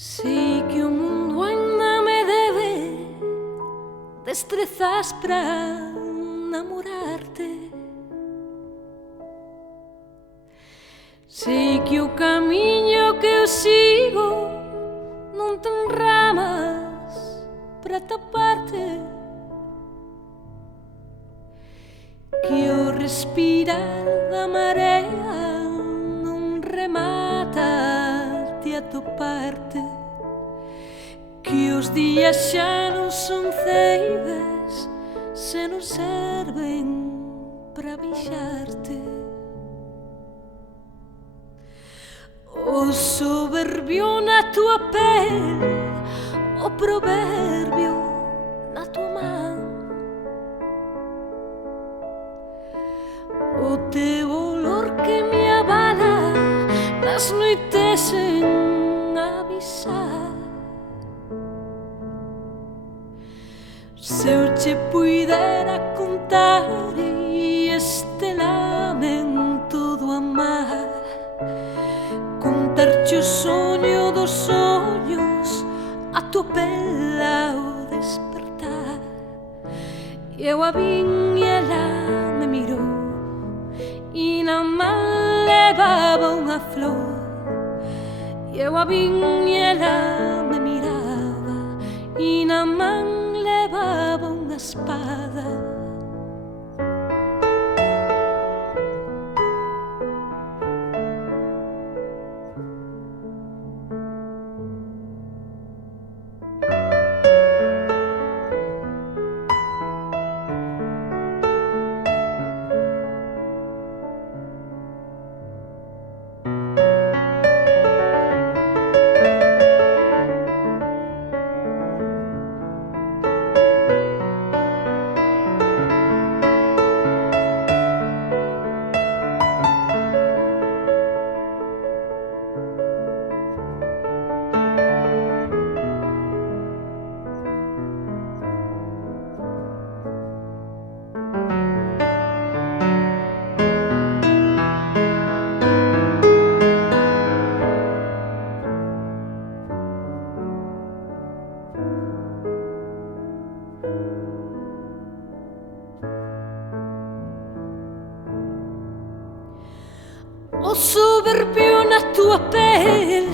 Sei que o mundo ainda me debe destrezas para namorarte. Sei que o camiño que eu sigo non ten ramas para taparte, que o respirar da marea non remata de atoparte, que os días xa non son ceibes se non serven para bixarte. O soberbio na tua pel, o proverbio na tua man, o teu olor que me abala nas noites sen avisar. Se eu che puidera contar este lamento do amar, contar-te o sonho dos sonhos, a tua pele ao despertar. Eu a vin e ela me mirou e na man levaba unha flor. Eu a vin e ela me miraba e na man levaba unha espada. O soberbio na tua pel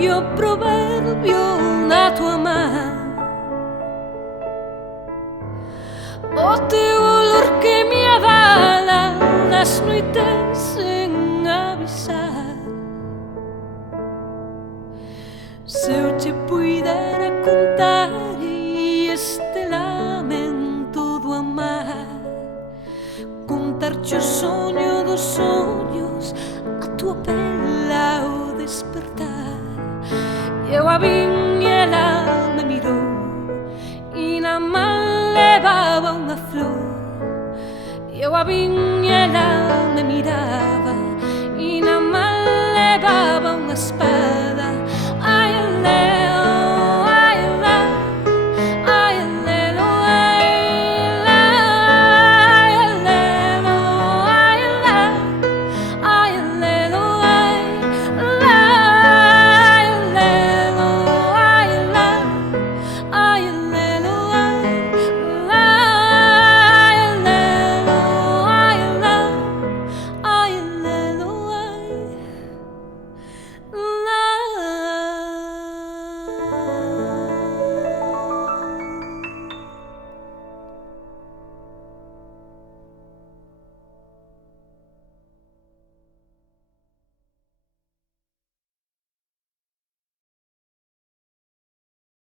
e o proverbio na tua man, o teu olor que me abala nas noites sen avisar. Se eu te puidera contar este lamento do amar, contar-te o sonho dos sonhos, a tua pele ao despertar. Eu a vin e ela me mirou e na man levaba unha flor. Eu a vin